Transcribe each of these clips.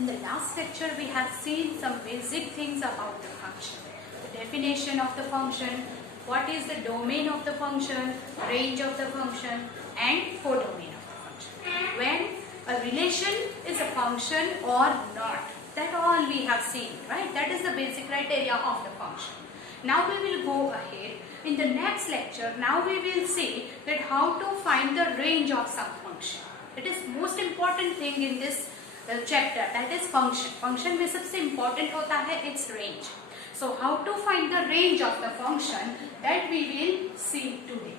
In the last lecture, we have seen some basic things about the function. The definition of the function, what is the domain of the function, range of the function, and codomain of the function. When a relation is a function or not, that all we have seen, right? That is the basic criteria of the function. Now we will go ahead. In the next lecture, now we will see that how to find the range of some function. It is most important thing in this chapter, that is function. Function में सबसे important होता है its range. So how to find the range of the function, that we will see today.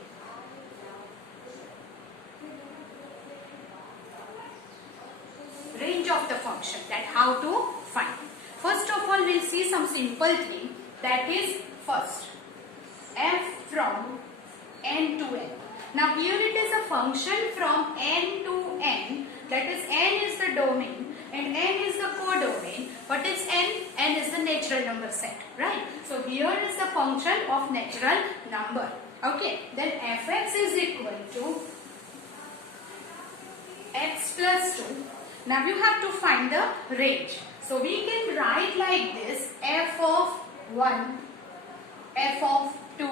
Range of the function, that how to find. First of all, we'll see some simple thing, that is first f from n to n. Now here it is a function from n to n, that is n is the domain and n is the codomain. What is n? N is the natural number set, right? So here is the function of natural number. Okay, then fx is equal to x plus 2. Now you have to find the range. So we can write like this: f of 1, f of 2,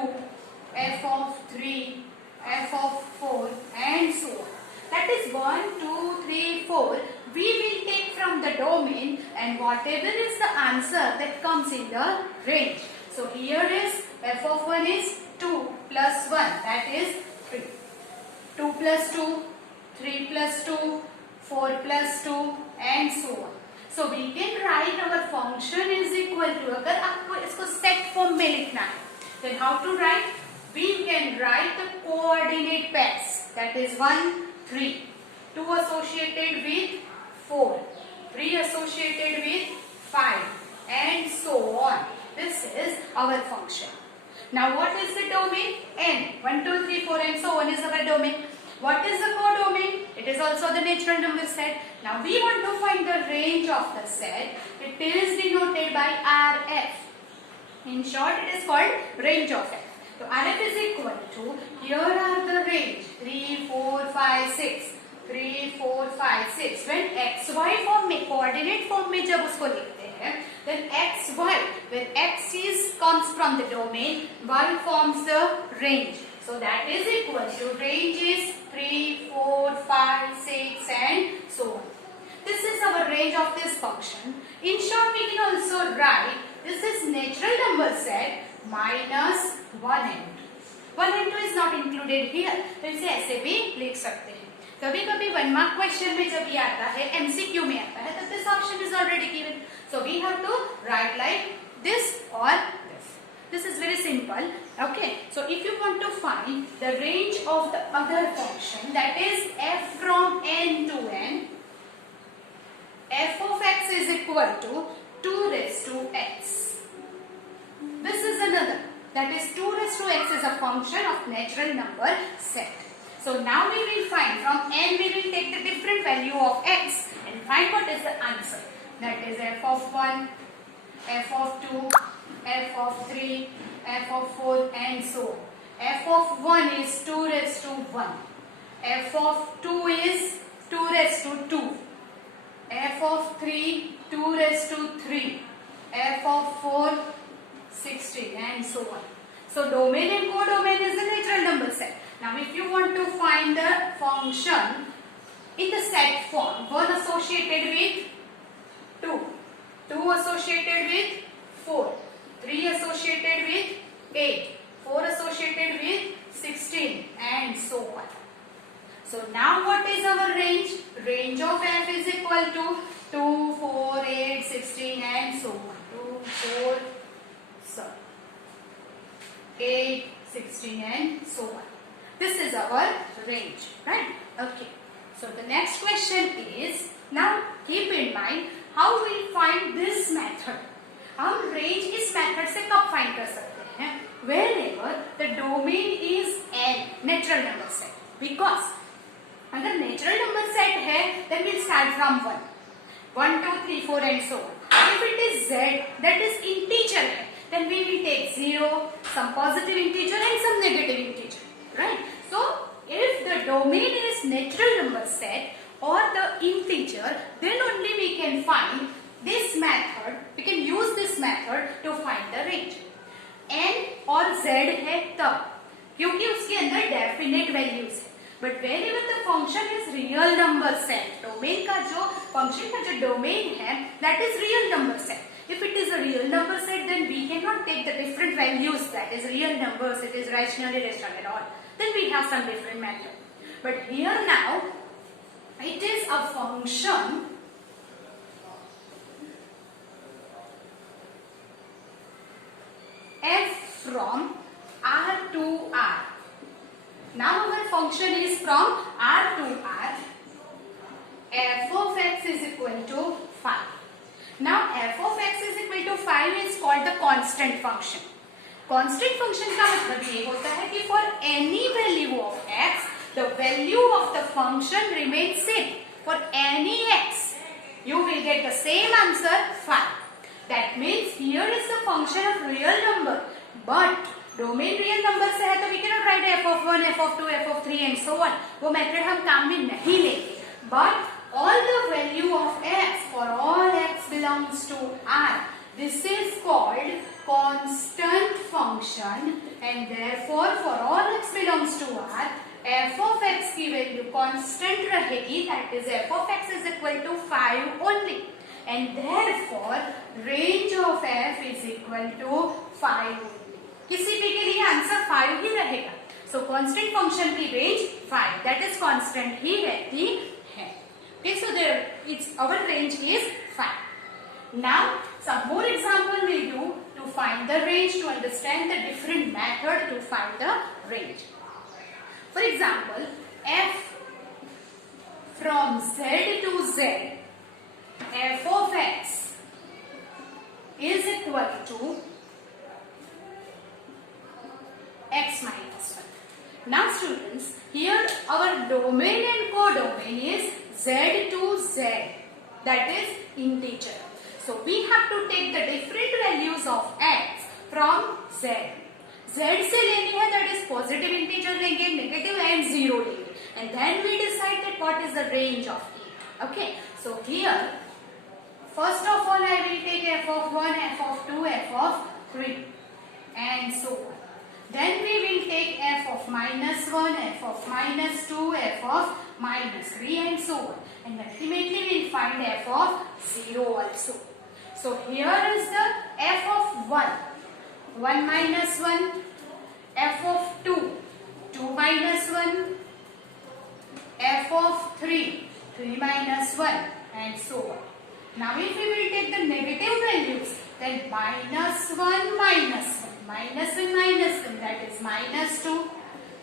f of 3, f of 4 and so on. That is 1, 2, 3, 4. We will take from the domain and whatever is the answer that comes in the range. So here is f of 1 is 2 plus 1, that is 3. 2 plus 2, 3 plus 2, 4 plus 2 and so on. So we can write our function is equal to, अगर आपको इसको set form में लिखना है, then how to write? We can write the coordinate pairs, that is 1, 3, 2 associated with 4, 3 associated with 5 and so on. This is our function. Now what is the domain? N. 1, 2, 3, 4 and so on is our domain. What is the codomain? It is also the natural number set. Now we want to find the range of the set. It is denoted by Rf. In short, it is called range of f. So Rf is equal to, here are the range 3, 4, 5, 6. 3, 4, 5, 6. When xy form में, coordinate form में जब उसको लिखते हैं, then xy, where x is comes from the domain, y forms the range. So that is equal to, range is 3, 4, 5, 6 and so on. This is our range of this function. In short, we can also write, this is natural number set minus 1 and 2. 1 and 2 is not included here. तो इसे ऐसे भी लिख सकते हैं. कभी कभी 1 mark question में जब ये आता है, MCQ में आता है, तो this option is already given. So we have to write like this or this. This is very simple. Okay. So if you want to find the range of the other function, that is f from n to n, f of x is equal to 2 raised to x. This is another. That is 2 raised to x is a function of natural number set. So now we will find from n, we will take the different value of x and find what is the answer. That is f of 1, f of 2, f of 3, f of 4 and so on. F of 1 is 2 raised to 1. F of 2 is 2 raised to 2. F of 3, 2 raised to 3. F of 4, 16 and so on. So domain and codomain is the natural number set. Now if you want to find the function in the set form, 1 associated with 2, 2 associated with 4, 3 associated with 8, 4 associated with 16 and so on. So now what is our range? Range of f is equal to 2, 4, 8, 16 and so on. 8, 16 and so on. This is our range, right? Okay. So the next question is, now keep in mind how we find this method. हम range इस method से कब find कर सकते हैं? Wherever the domain is n, natural number set. Because अगर natural number set है, then we'll start from 1. 1, 2, 3, 4 and so on. If it is z, that is integer है, then we will take 0, some positive integer and some negative integer, right? So if the domain is natural number set or the integer, then only we can find क्योंकि उसके अंदर definite values है. But whenever the function is real number set, domain का जो function का जो domain है that is real number set. If it is a real number set, then we cannot take the different values, that is real numbers, it is rational, irrational and all. Then we have some different method. But here now, it is a function f from R to R. Now our function is from R to R. F of x is equal to 5. Now f of x is equal to 5 is called the constant function. Constant function का मतलब ये होता है कि for any value of x, the value of the function remains same. For any x, you will get the same answer 5. That means here is the function of real number, but domain real number से है तो we cannot write f of 1, f of 2, f of 3 and so on. वो method हम काम में नहीं लेंगे. But all the value of x for all x belongs to R. This is called constant function, and therefore for all x belongs to R, f of x की value constant रहेगी. That is f of x is equal to 5 only, and therefore range of f is equal to 5 only. किसी भी के लिए answer 5 ही रहेगा. So constant function की range 5, that is constant ही रहती है. Okay, so there our range is 5. Now some more example we'll do to find the range, to understand the different method to find the range. For example, f from z to z, f of x is equal to x minus 1. Now students, here our domain and codomain is z to z, that is integer. So we have to take the different values of x from z. Z से लेनी है, that is positive integer लेंगे, negative and 0 लेंगे, and then we decide that what is the range of it. Okay, so here first of all I will take f of 1, f of 2, f of 3 and so on. Then we will take f of minus 1, f of minus 2, f of minus 3 and so on. And ultimately we will find f of 0 also. So here is the f of 1, 1 minus 1, f of 2, 2 minus 1, f of 3, 3 minus 1 and so on. Now if we will take the negative values, then minus 1 minus 1. Minus 1 minus 1, that is minus 2,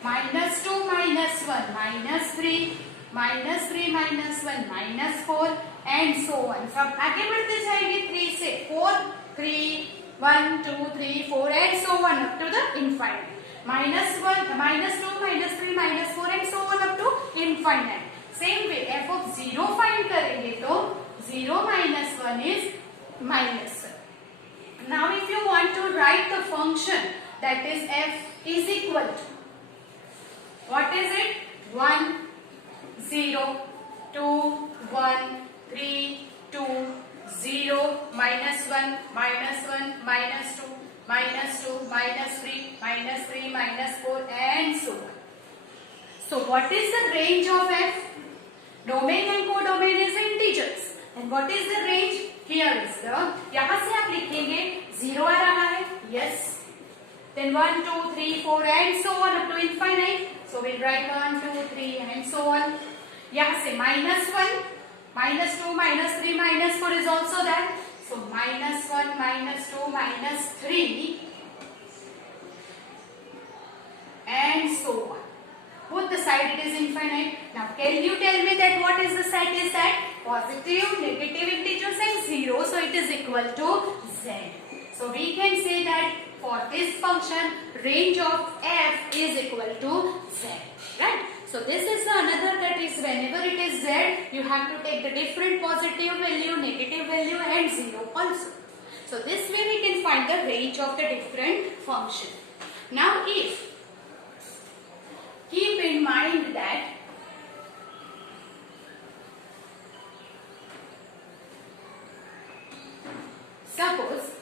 minus 2 minus 1, minus 3, minus 3 minus 1, minus 4 and so on. सब आगे बढ़ते जाएंगे 3 से 4, 3, 1, 2, 3, 4 and so on up to the infinite. Minus 1, minus 2, minus 3, minus 4 and so on up to infinite. Same way f of 0 find करेंगे तो 0 minus 1 is minus 1. Now if you want to write the function, that is f is equal to, what is it? 1, 0, 2, 1, 3, 2, 0, minus 1, minus 1, minus 2, minus 2, minus 3, minus 3, minus 4 and so on. So what is the range of f? Domain and codomain is integers. And what is the range? Here is the, यहाँ से आप लिखेंगे 0 आ रहा है, yes. Then 1, 2, 3, 4 and so on up to infinite. So we'll write 1, 2, 3 and so on. यहाँ से minus 1, minus 2, minus 3, minus 4 is also that. So minus 1, minus 2, minus 3 and so on. Both the side it is infinite. Now can you tell me that what is the set is that? Positive, negative integers and 0. So it is equal to z. So we can say that for this function range of f is equal to z. Right? So this is the another, that is whenever it is z, you have to take the different positive value, negative value and 0 also. So this way we can find the range of the different function. Now if keep in mind that suppose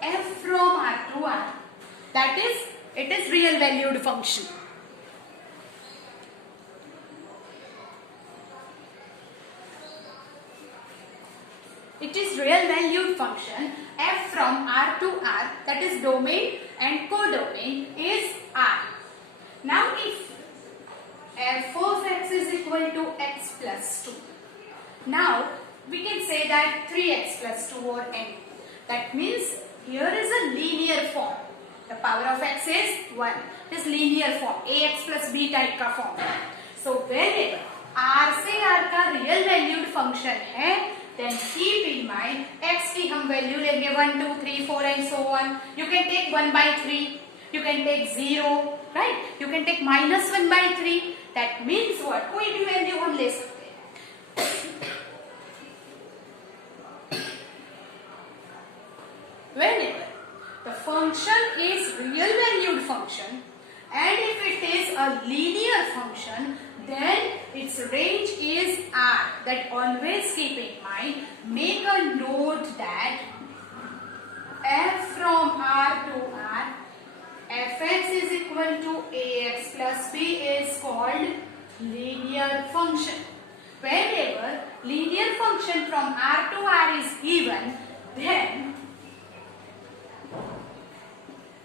f from R to R, that is it is is real valued function. It is real valued function f from R to R, that is domain and codomain is R. Now if f of x is equal to x plus 2, now we can say that 3x plus 2 or n. That means here is a linear form. The power of x is 1. It is linear form, ax plus b type का form. So wherever r से r का real valued function है, then keep in mind x की हम value लेंगे 1, 2, 3, 4 and so on. You can take 1 by 3. You can take 0, right? You can take minus 1 by 3. That means what? कोई भी value हम ले सकते हैं. Whenever the function is real valued function and if it is a linear function, then its range is R. That always keep in mind. Make a note that f from R to R, fx is equal to ax plus b is called linear function. Whenever linear function from R to R is given, then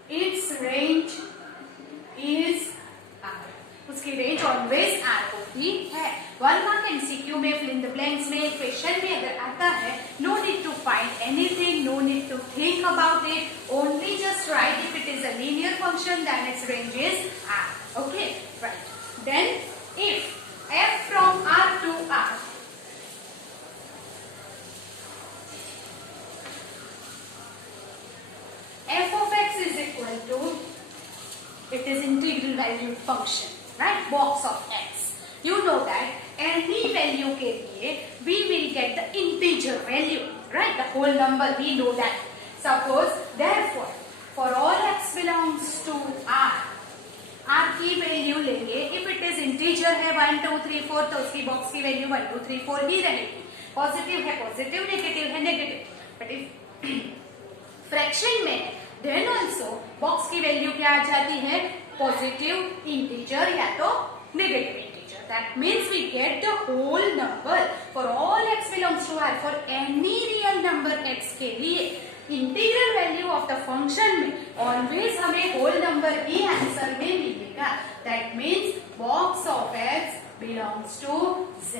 its range is R. उसकी range always R होती है. 1 mark MCQ में fill in the blanks में question में अगर आता है, no need to find anything, no need to think about it, only just right if it is a linear function then its range is R. Okay, right. Then if f from R to R, f of x is equal to, it is integral valued function, right? Box of x. You know that any value के लिए we will get the integer value, right? The whole number, we know that. Suppose, therefore, for all x belongs to R, R की value लेंगे. If it is integer है 1, 2, 3, 4, तो उसकी box की value 1, 2, 3, 4 ही रहेगी. Positive है पॉजिटिव, नेगेटिव है negative. But if fraction में देन ऑल्सो बॉक्स की वैल्यू क्या आ जाती है? पॉजिटिव इंटीजर या तो negative integer. That means we get the whole number for all x belongs to R. For any real number x के लिए integral value of the function में ऑलवेज हमें होल नंबर ही आंसर में मिलेगा. That means box of x belongs to Z.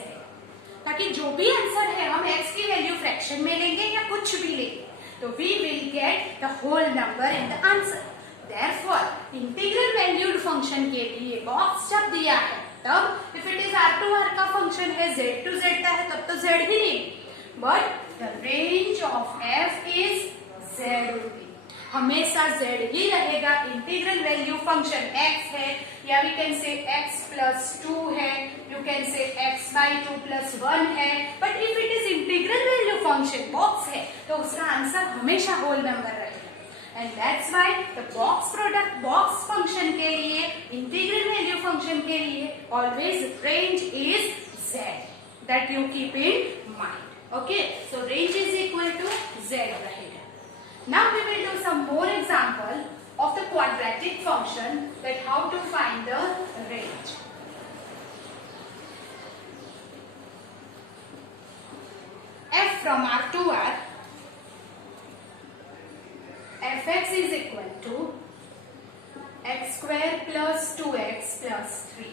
ताकि जो भी आंसर है हम x की वैल्यू फ्रैक्शन में लेंगे या कुछ भी लेंगे, तो we will get the whole number in the answer. Therefore, integral valued function के लिए box जब दिया है, तब if it is R to R का function है, Z to Z का है, तब तो Z ही लेंगे. But the range of f is Z only. हमेशा Z ही रहेगा. इंटीग्रल वैल्यू फंक्शन x है, या we can say x plus 2 है, you can say x by 2 plus 1 है. But if it is integral value function box है, तो उसका answer हमेशा होल नंबर रहेगा. And that's why the box product box function के लिए, integral value function के लिए always range is Z. That you keep in mind. Okay, so range is equal to Z रहेगा. Now we will do some more example of the quadratic function, that how to find the range. F from R to R, fx is equal to x square plus 2x plus 3.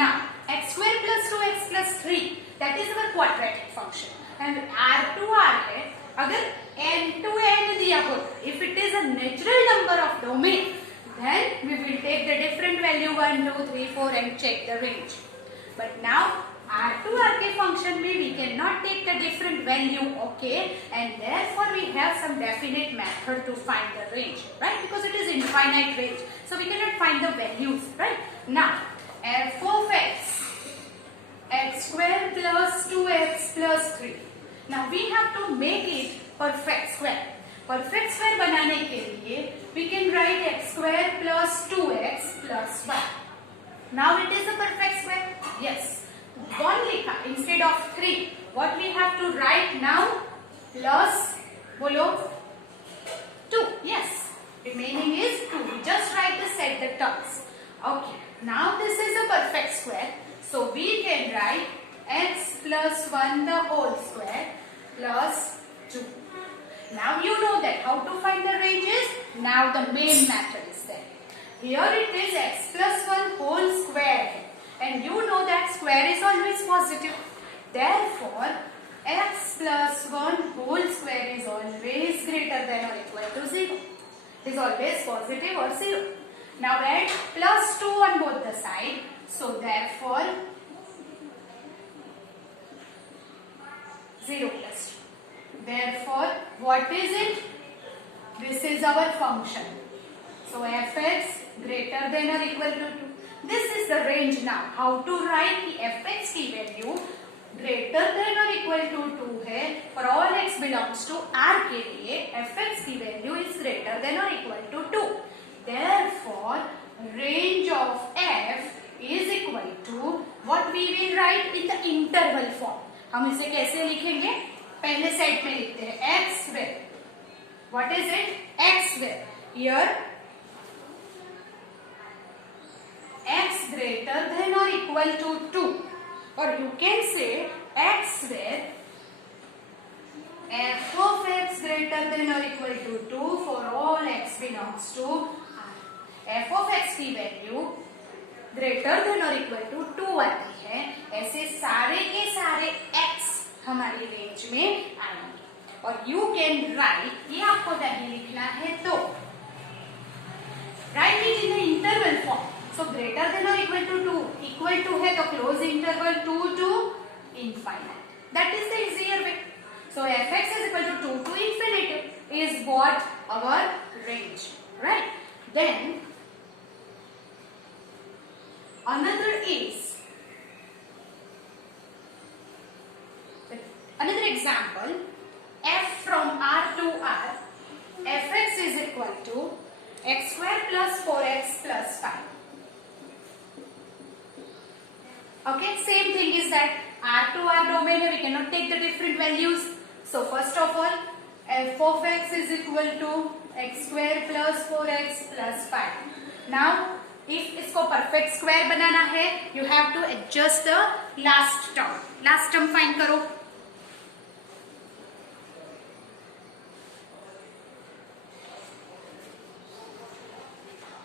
Now x square plus 2x plus 3, that is our quadratic function. And R to R है, अगर n to n दिया हो, if it is a natural number of domain, then we will take the different value 1, 2, 3, 4 and check the range. But now R to R के function में we cannot take the different value, okay, and therefore we have some definite method to find the range, right? Because it is infinite range, so we cannot find the values, right? Now f of x square plus 2x plus 3. Now we have to make it perfect square. Perfect square बनाने के लिए we can write x square plus 2x plus 1. Now it is a perfect square. Yes. 1 लिखा instead of 3. What we have to write now? Plus बोलो 2. Yes. Remaining is 2. We just try to set the terms. Okay. Now this is a perfect square. So we can write x plus 1 the whole square plus 2. Now you know that how to find the ranges. Now the main method is there. Here it is x plus 1 whole square. And you know that square is always positive. Therefore, x plus 1 whole square is always greater than or equal to 0. It is always positive or 0. Now add plus 2 on both the sides. So therefore 0 plus 2. Therefore what is it? This is our function. So fx greater than or equal to 2. This is the range now. How to write the fx की value greater than or equal to 2 है. For all x belongs to R के लिए fx की value is greater than or equal to 2. Therefore, range of f is equal to what we will write in the interval form. हम इसे कैसे लिखेंगे? पहले set में लिखते हैं x where. What is it? X where. Here x greater than or equal to 2. Or you can say x where f of x greater than or equal to 2 for all x belongs to R. f of x की value greater than और equal to 2 आती है. ऐसे सारे के सारे x हमारी range में आएंगे. और यू कैन राइट, ये आपको नहीं लिखना है तो right it in the interval form. So greater than और इक्वल टू 2, इक्वल टू है तो close interval 2 to infinite. That is the easier way. So fx is equal to 2 to infinity is what our range, right? Then another example, f from R to R, fx is equal to x square plus 4x plus 5. Okay, same thing is that R to R domain, we cannot take the different values. So first of all, f of x is equal to x square plus 4x plus 5. Now, if इसको perfect square बनाना है, you have to adjust the last term. Last term find करो.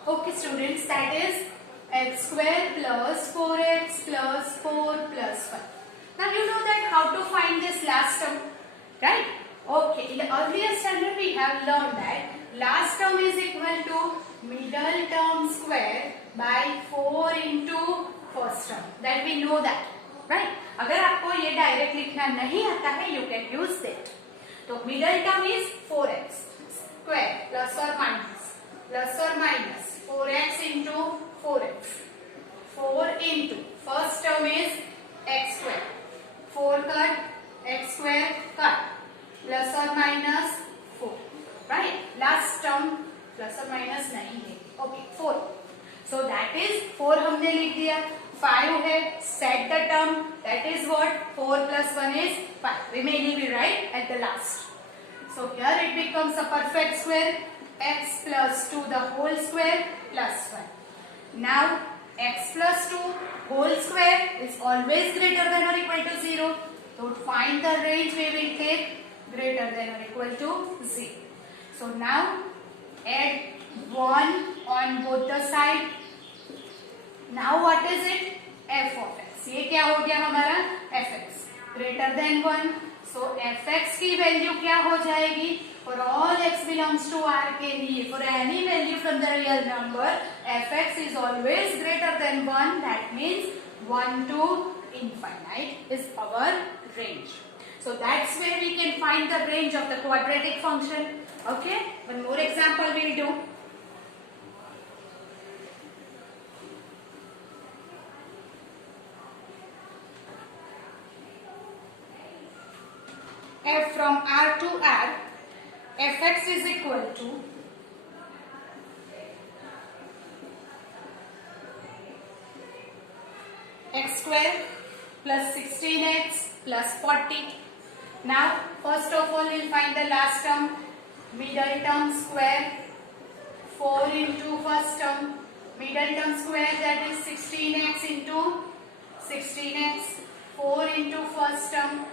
Okay, students, that is x square plus 4x plus 4 plus 5. Now you know that how to find this last term, right? Okay, in the earlier standard we have learned that last term is equal to middle term square by 4 into first term. That we know that, right? अगर आपको ये direct लिखना नहीं आता है, you can use that. तो middle term is 4x square plus or minus 4x into 4x. 4 into first term is x square. 4 cut x square cut plus or minus 4. Right? Last term plus or minus नहीं है. Okay, 4. So that is 4 हमने लिख दिया. 5 है. Set the term. That is what? 4 plus 1 is 5. Remaining we write at the last. So here it becomes a perfect square. X plus 2 the whole square plus 1. Now x plus 2 whole square is always greater than or equal to 0. So to find the range we will take greater than or equal to 0. So now add 1 on both the side. Now what is it? f of x. ये क्या हो गया हमारा? fx greater than 1. So fx की value क्या हो जाएगी? For all x belongs to R के लिए, for any value from the real number, fx is always greater than 1. That means 1 to infinite is our range. So that's where we can find the range of the quadratic function. Okay, one more example we'll do. F from R to R, fx is equal to x square plus 16x plus 40. Now first of all we'll find the last term, middle term square 4 into first term, middle term square, that is 16x into 16x, 4 into first term,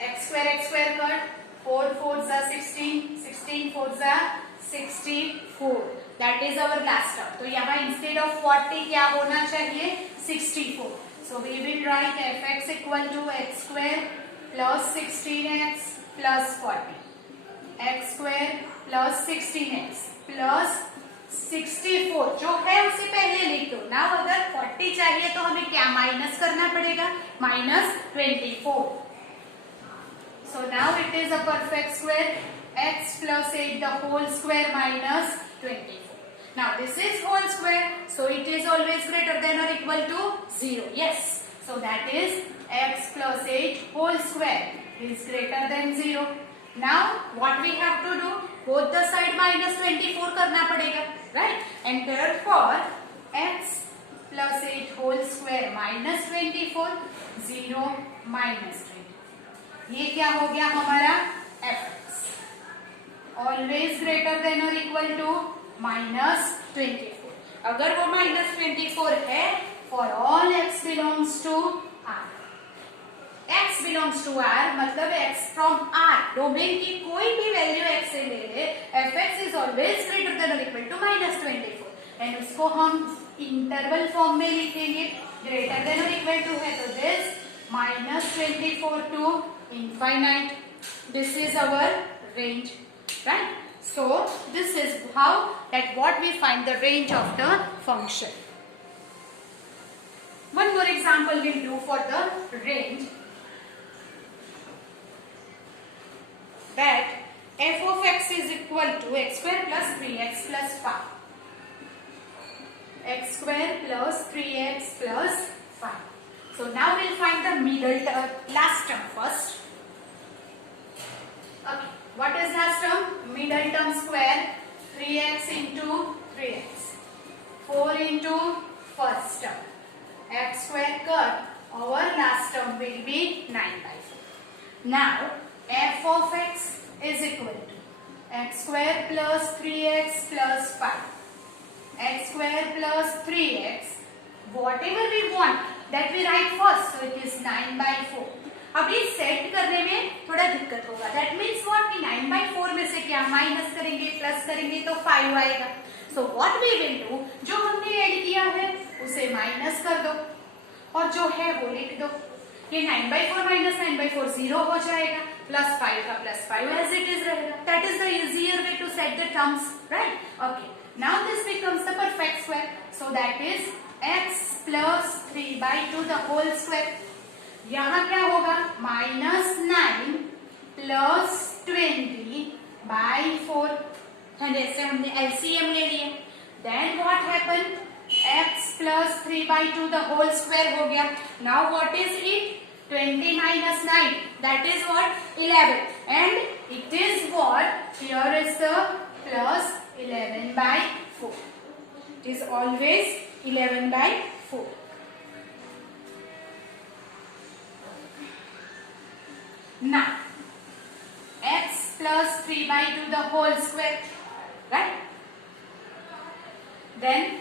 x square cut, 4 4s are 16, 16 4s are 64. That is our last term. तो यहाँ instead of 40 क्या होना चाहिए? 64. So we will write fx equal to x square plus 16x plus 40. x square plus 16x plus 64 जो है उसे पहले लिख दो. नाउ अगर 40 चाहिए तो हमें क्या माइनस करना पड़ेगा? Minus 24. So now it is a perfect square. X plus 8 the whole square minus 24. Now this is whole square, so it is always greater than or equal to 0. Yes. So that is x plus 8 whole square is greater than 0. Now what we have to do? Both the side minus 24 करना पड़ेगा, right? And therefore x plus 8 whole square minus 24, 0 minus 24. ये क्या हो गया हमारा? fx always greater than or equal to minus 24. अगर वो minus 24 है, for all x belongs to R. x belongs to R मतलब x from R. डोमेन की कोई भी वैल्यू x से ले ले, fx is always greater than or equal to minus 24. And उसको हम इंटरवल फॉर्म में लिखेंगे. ग्रेटर देन और इक्वल टू है तो this minus 24 to infinite. This is our range, right? So this is how that what we find the range of the function. One more example we'll do for the range. That f of x is equal to x square plus 3x plus 5. X square plus 3x plus 5. So now we'll find the middle term, last term first. Okay, what is last term? Middle term square, 3x into 3x, 4 into first term, x square cut, our last term will be 9 by 4. Now f of x is equal to x square plus 3x plus 5, x square plus 3x, whatever we want that we write first, so it is 9 by 4. अब ये set करने में थोड़ा दिक्कत होगा. That means what कि 9 by 4 में से क्या माइनस करेंगे प्लस करेंगे तो 5 आएगा. So what we will do, जो हमने ऐड किया है उसे माइनस कर दो और जो है वो लिख दो. ये 9 by 4 minus 9 by 4 0 हो जाएगा, प्लस 5 का प्लस 5 एज इट इज रहेगा. That is the easier way to set the terms, right? Okay, now this becomes the perfect square. So that is x plus 3 by 2 the whole square. यहाँ क्या होगा? minus 9 plus 20 by 4. And ऐसे हमने LCM ले लिया. Then what happened? x plus 3 by 2 the whole square हो गया. Now what is it? 20 minus 9. That is what? 11. And it is what? Here is the plus 11 by 4. It is always 11 by 4. Now x plus 3 by 2 the whole square, right? Then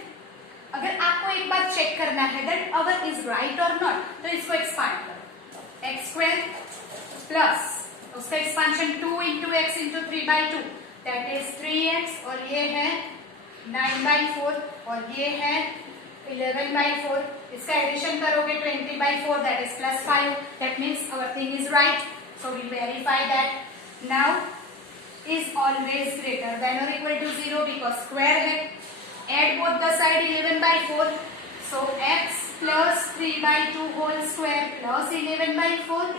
अगर आपको एक बार check करना है that our is right or not, तो इसको expand करो. x square plus उसका expansion 2 into x into 3 by 2 that is 3x और ये है 9 by 4 और ये है 11 by 4. इसका एडिशन करोगे 20 by 4 that is plus 5. That means our thing is right. So we verify that. Now is always greater than or equal to 0 because square है. Add both the side 11 by 4. So x plus 3 by 2 whole square plus 11 by 4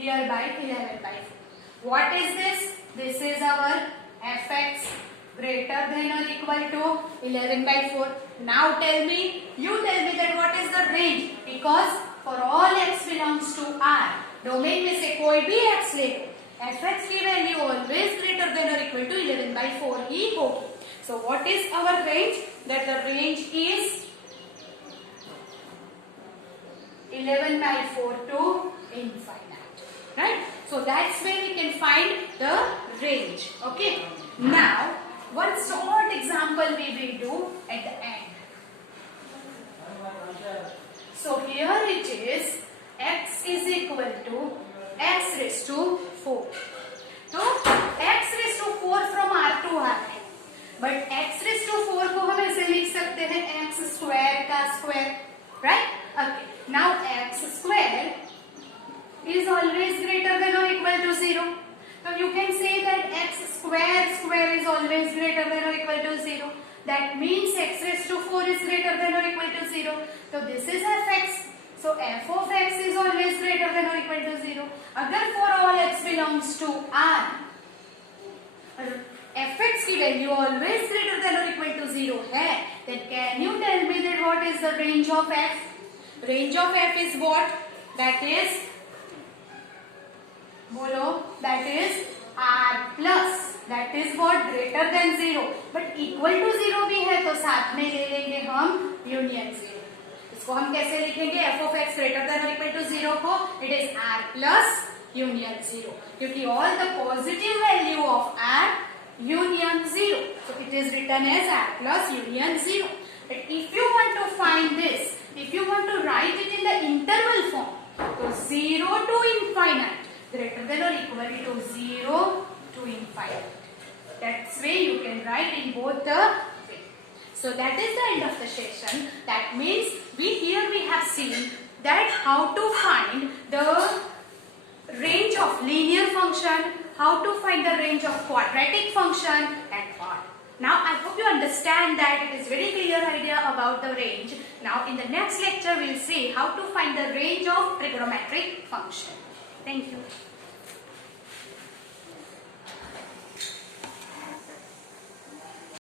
here by 11 by 4. What is this? This is our fx greater than or equal to 11 by 4. Now you tell me that what is the range, because for all x belongs to R, domain में से कोई भी x ले लो, fx की value always greater than और equal to 11 by 4 ही होगी. So what is our range? That the range is 11 by 4 to infinite, right? So that's where we can find the range. Okay. Now one short example we will do at the end. So here it is, x is equal to x raised to 4. तो x raised to 4 from R2 आ है, but x raised to 4 को हम ऐसे लिख सकते हैं x square का square, right? Okay. Now x square is always greater than or equal to 0. So you can say that x square is always greater than or equal to 0. That means x raised to 4 is greater than or equal to 0. So this is fx. So f of x is always greater than or equal to 0. अगर for all x belongs to R, fx की value always greater than or equal to 0 है, then can you tell me that what is the range of f? Range of f is what? That is, बोलो, that is R plus. That is what? Greater than 0. But equal to 0 भी है, तो साथ में ले लेंगे हम union 0. इसको हम कैसे लिखेंगे? f of x greater than or equal to 0 को, it is R plus union 0. क्योंकि all the positive value of R union 0. So it is written as R plus union 0. But if you want to find this, if you want to write it in the interval form, so 0 to infinite, greater than or equal to 0 to infinite. That's way you can write in both the way. So that is the end of the session. That means we have seen that how to find the range of linear function, how to find the range of quadratic function and all. Now I hope you understand that it is very clear idea about the range. Now in the next lecture we will see how to find the range of trigonometric function. Thank you.